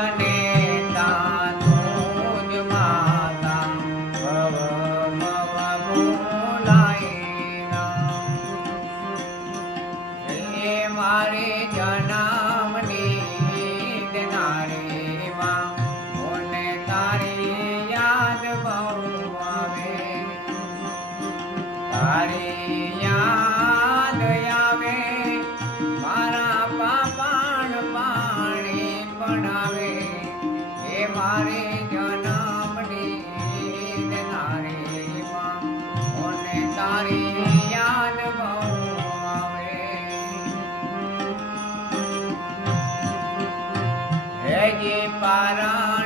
તને તાનું જ માતા ભવ ભવ ભૂલાય એ મારી જન્મની દેનારી માં મને તારી યાદ બહુ આવે તારી યાદ આવે મારા પાપણ પાણી પડાવે એ મારે જન્મની દેનારી માં મને તારી યાદ બહુ આવે હેજી પારા